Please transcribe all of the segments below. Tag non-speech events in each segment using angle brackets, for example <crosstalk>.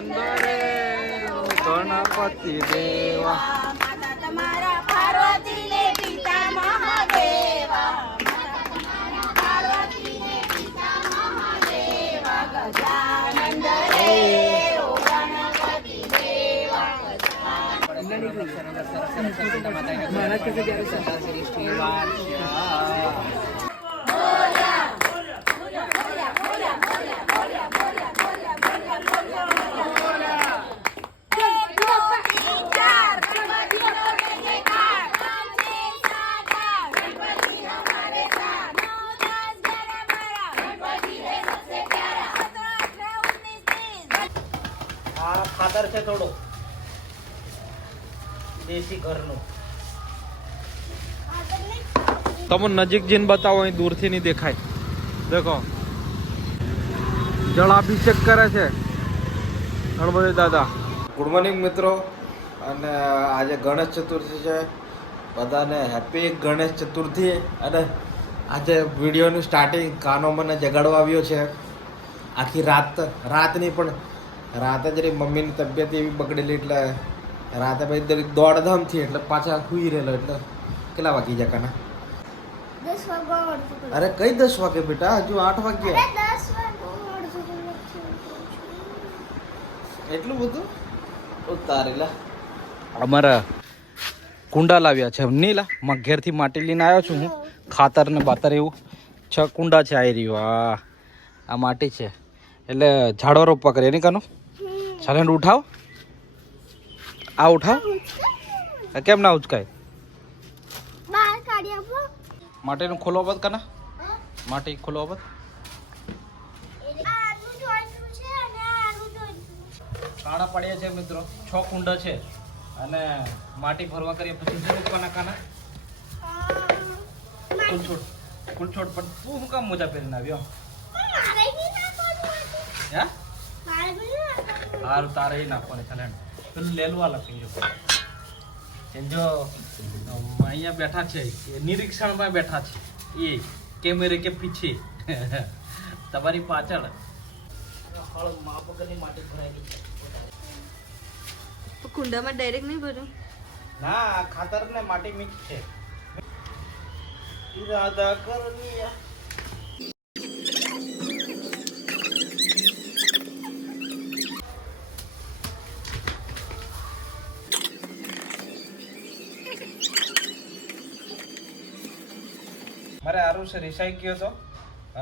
ગજાનંદ રે ગણપતિ દેવા માતા તમારા પાર્વતી ને પિતા તમારા પાર્વતી ને પિતા મહાદેવા ગજાનંદ થોડો. દેશી ઘરનો. તમે નજીક જઈને બતાવો અહીં દૂરથી નહીં દેખાય. દેખો. જળાભિષેક કરે છે. ગણપતિ દાદા. ગુડ મોર્નિંગ મિત્રો. અને આજે ગણેશ ચતુર્થી છે. બધાને હેપી ગણેશ ચતુર્થી. અને આજે વિડીયોનું સ્ટાર્ટિંગ કાનો મને જગાડવા આવ્યો છે. આખી રાત રાતની પણ રાતે જરી મમ્મીની તબિયત એવી બગડેલી એટલે રાતે પછી દોડધામથી એટલે પાછા સુઈ રહેલો એટલે કેટલા વાગી જાય કાના? દસ વાગો અડધો કલાક. અરે કઈ દસ વાગે બેટા? હજુ આઠ વાગ્યા. એટલું બધું? ઉતારેલા અમારા કુંડા લાવ્યા છે. નીલા માં ઘેરથી માટી લઈને આવ્યો છું હું. ખાતર ને બાતર એવું. છ કુંડા છે આવી રહ્યું. આ આ માટી છે. એટલે ઝાડવા રોપવા કરે એની કાનું? ચાલે ઉઠાવ. આ ઉઠાવ. કેમ ના ઉચકાય? માટીનું ખોલો બધ કના? માટી ખોલો જોઈતું કાણા પડ્યા છે. મિત્રો. છ કુંડા છે. અને માટી ભરવા કરીએ પછી શું રોપવાના કાના? કુલછોડ. કુલછોડ પણ તું શું કામ મોજા પહેરીને આવ્યો. હે. હારું તારે નાખવાની ને. પેલું લેલું લખી જો. અહીંયા બેઠા છે. નિરીક્ષણમાં બેઠા છે. એ કેમેરે કે પીછે. <laughs> તમારી પાછળ. કુંડામાં ડાયરેક્ટ નહીં ભર્યું ના ખાતર ને માટી મિક્સ છે. ઈરાદા કરનિયા. આરું છે રિસાઈ ગયો હતો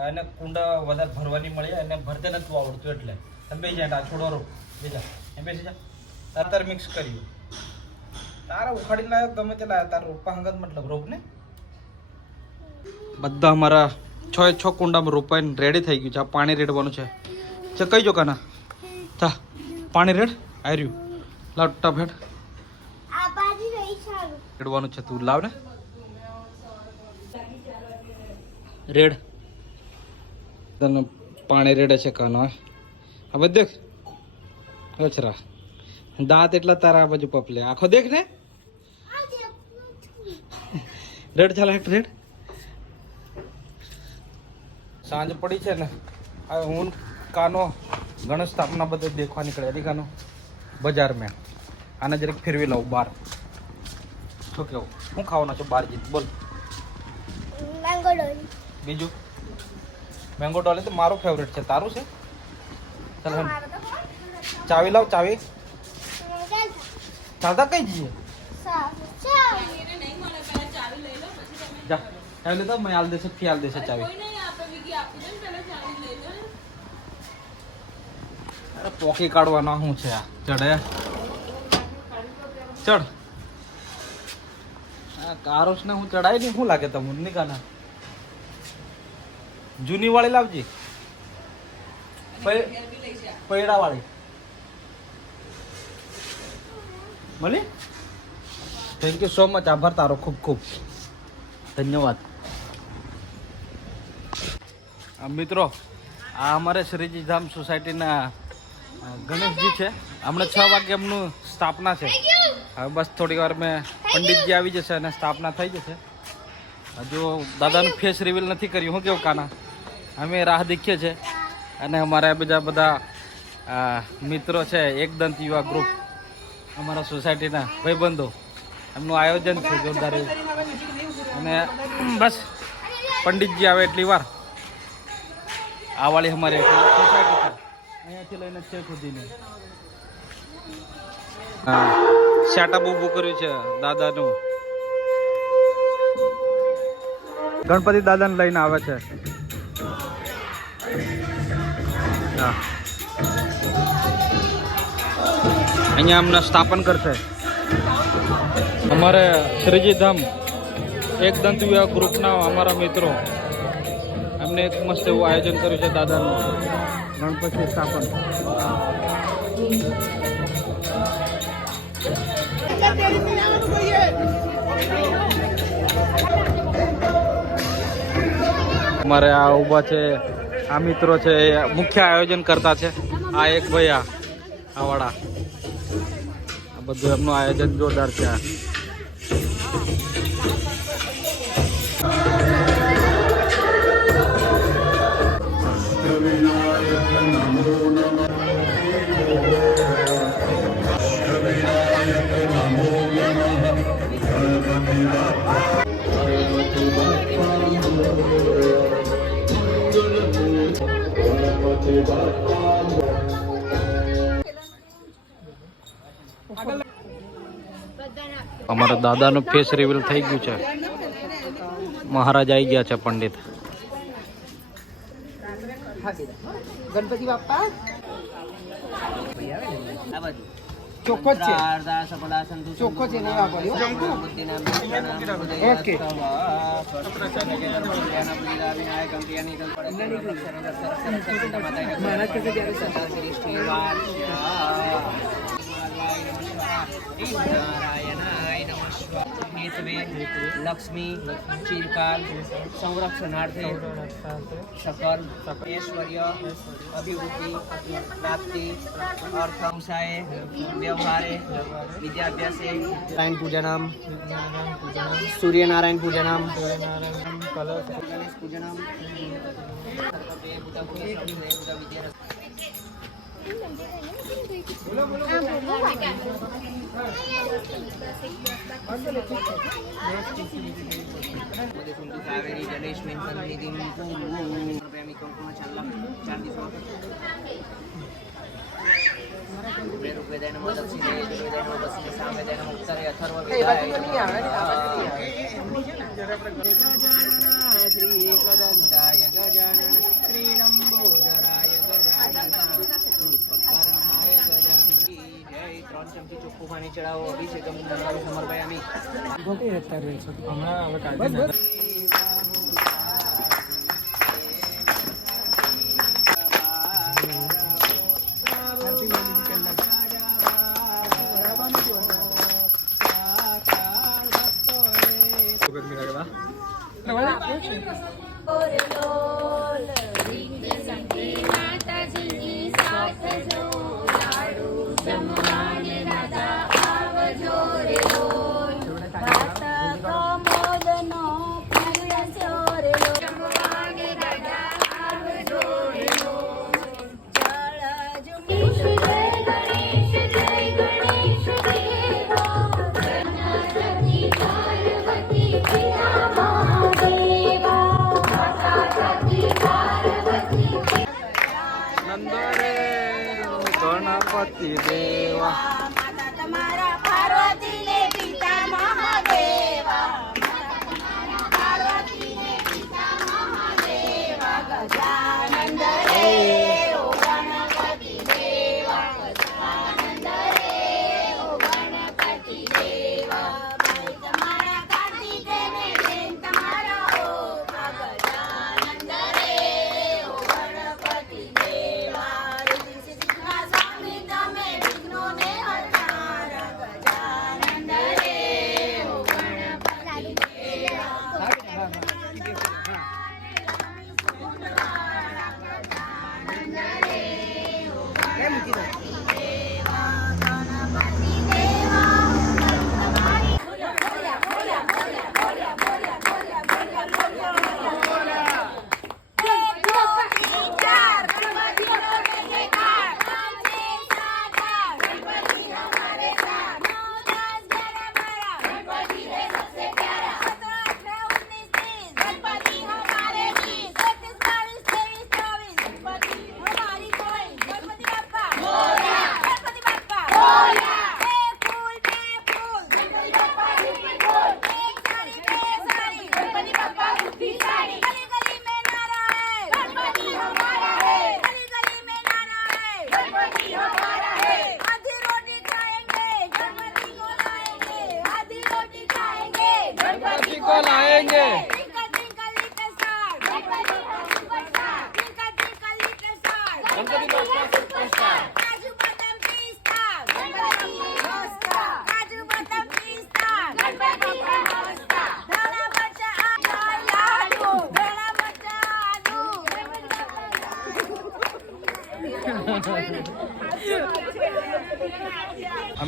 અને કુંડા વધારે ભરવાની મળી અને ભરતે નતું આવડતું એટલે. તમે બે જાય છોડો રો બીજા એમ બેસી જા તાતર મિક્સ કર્યું. તારા ઉખાડી લાવ્યો ગમે તે લાવ્યો. તારા રોપા હંગત મતલબ રોપ ને? બધા અમારા છ છ કુંડામાં રોપાઈને રેડી થઈ ગયું છે. આ પાણી રેડવાનું છે. છે કઈ જો કાના. થા પાણી રેડ? આર્યું લાવ ટપ હેડ સારું. રેડવાનું છે તું. લાવ ને. રેડ. તને પાણી રેડે છે કાનો હવે દેખ. અચરા દાંત એટલા તારા બાજુ પપલે. આખો દેખ ને. રેડ ચાલે હેઠ રેડ. સાંજ પડી છે ને. હવે હું કાનો ગણેશ સ્થાપના બધે દેખવા નીકળે હતી કાનો બજાર મેં. આને જરીક ફેરવી લઉં બહાર. શું કેવું? હું ખાવાનો છું? બહાર જીત બોલ. બીજું? મેંગો ટોલી તો મારું ફેવરેટ છે. તારું છે? ચાલ ચાવી લાવ ચાવી. ચાલતા. કઈ જઈએ? જા. ચાવી લેતા મેં હાલ દેશે ફી હાલ દેશે ચાવી. અરે પોકી કાઢવાના શું છે આ? ચડે ચડ. આ કારોસ ને હું ચડાય નહીં શું લાગે તમને? નિકાના. જૂની વાળી લાવજી. પૈડા વાળી મળી? થેન્ક યુ સો મચ આભાર તારો ખૂબ ખૂબ. ધન્યવાદ. મિત્રો, આ અમારે શ્રીજી ધામ સોસાયટીના ગણેશજી છે. હમણાં છ વાગે એમનું સ્થાપના છે. હવે બસ થોડી વાર મેં પંડિતજી આવી જશે અને સ્થાપના થઈ જશે. હજુ દાદાનું ફેસ રિવીલ નથી કર્યું. હું કેવું કાના? અમે રાહ દેખીએ છે અને અમારા બીજા બધા મિત્રો છે, એકદંત યુવા ગ્રુપ અમારા સોસાયટીના ભાઈબંધો. એમનું આયોજન છે જોરદાર અને બસ, પંડિતજી આવે એટલી વાર. આ વાળી અમારી અહીંયાથી લઈને છેક સુધીની. હા સેટઅપ ઊભું કર્યું છે દાદાનું. ગણપતિ દાદાને લઈને આવે છે. હા અહીંયા અમને સ્થાપન કરશે અમારે શ્રીજી ધામ એક દંત વિવાહ ગ્રુપના અમારા મિત્રો. એમને એક મસ્ત એવું આયોજન કર્યું છે દાદાનું. ગણપતિ સ્થાપન. અમારે આ ઊભા છે આ મિત્રો છે, એ મુખ્ય આયોજન કરતા છે. આ એક આ આ વાળા. આ બધું એમનું આયોજન જોરદાર છે આ. અમારા દાદાનું ફેસ રિવીલ થઈ ગયું છે. મહારાજ આવી ગયા છે પંડિત. ગણપતિ બાપ્પા ચોખ્ખો જ છે ચોખ્ખો છે નહીં વાપર્યો ઓકે મહારાજ કહેશે ત્યારે हेतवे लक्ष्मी, चिरकाल, संरक्षणार्थे, सकल ऐश्वर्य अभिवृद्धि, प्राप्ति, अर्थ, व्यवसाय, व्यवहार, विद्याभ्यास, नारायण पूजनम सूर्यनारायण पूजनम गणेश पूजनम જલેશ્મીન સન્નિધિમ કુર્વમી કંકુમ છલ્લમ ચાર દિવસો ઋગ્વેદાય નમો દક્ષિણે યજુર્વેદાય નમો પશ્ચિમે સામવેદાય નમો ઉત્તરે અથર્વ એ બાજુ તો નહીં આવે ને, આ બાજુ ગજાનન શ્રી ચડાવો અભિષેકમ સમર્પયામી માતાજીની ગણપતિ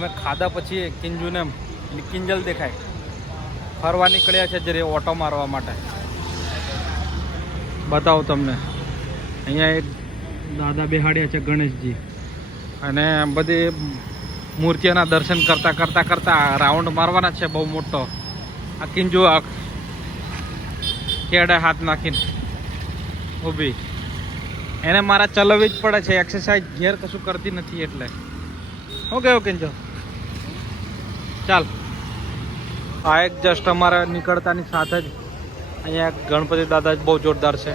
અમે ખાધા પછી કિંજુને કિંજલ દેખાય. ફરવા નીકળ્યા છે જરી ઓટો મારવા માટે. બતાવું તમને. અહીંયા એક દાદા બેહાડ્યા છે ગણેશજી. અને બધી મૂર્તિઓના દર્શન કરતા કરતા કરતા રાઉન્ડ મારવાના છે બહુ મોટો. આ કિંજુ આ કેડે હાથ નાખીને ઊભી. એને મારા ચલાવવી જ પડે છે. એક્સરસાઇઝ ઘેર કશું કરતી નથી એટલે. શું કહ્યું કિંજુ ચાલ. આ એક જસ્ટ અમારા નીકળતાની સાથે જ અહીંયા ગણપતિ દાદા જ બહુ જોરદાર છે.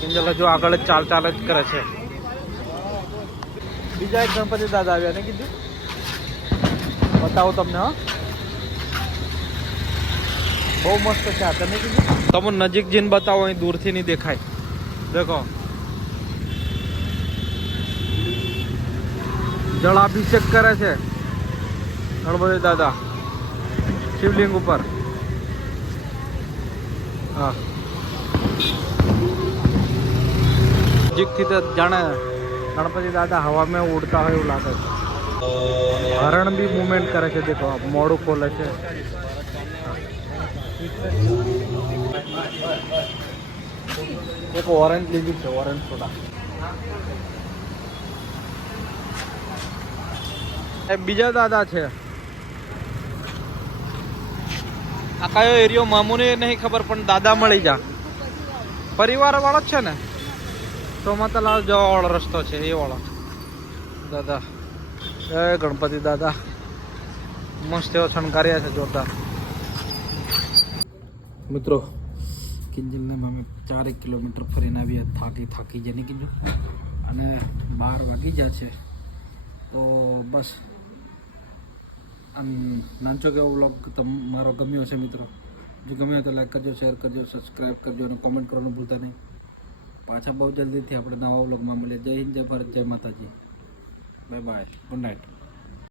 કિંજલ હજુ આગળ જ ચાલ ચાલ જ કરે છે. બીજા એક ગણપતિ દાદા આવ્યા ને કીધું? બતાવું તમને હા. બહુ મસ્ત છે આ તમે કીધું? તમે નજીક જઈને બતાવો અહીં દૂરથી નહીં દેખાય. દેખો. જળાભિષેક કરે છે. ગણપતિ દાદા, શિવલિંગ ઉપર. હા. નજીકથી તો જાણે ગણપતિ દાદા હવામાં ઉડતા હોય એવું લાગે છે. હરણ બી મુવમેન્ટ કરે છે, દેખો મોડું ખોલે છે. એક ઓરેન્જ લીધી છે ઓરેન્જ સોડા એ બીજા દાદા છે. આ કયો એરિયો મામુને નહીં ખબર, પણ દાદા મળી જા. પરિવાર વાળો જ છે ને? સોમા તલાવ જવા વાળો રસ્તો છે, એ વાળો દાદા. જય ગણપતિ દાદા. મસ્ત એવો છણકાર્યા છે, જોરદાર. મિત્રો, કિંજલને અમે ચારેક કિલોમીટર ફરીને આવ્યા થાકી થાકી જઈને કીધું. અને બાર વાગી જાય છે. તો બસ આમ નાનચો કેવો વ્લોગ મારો ગમ્યો હશે મિત્રો. જો ગમ્યો તો લાઈક કરજો શેર કરજો સબસ્ક્રાઈબ કરજો અને કોમેન્ટ કરવાનું ભૂલતા નહીં. પાછા બહુ જલ્દીથી આપણે નવા વ્લોગમાં મળીએ. જય હિન્દ, જય ભારત, જય માતાજી. Bye bye good night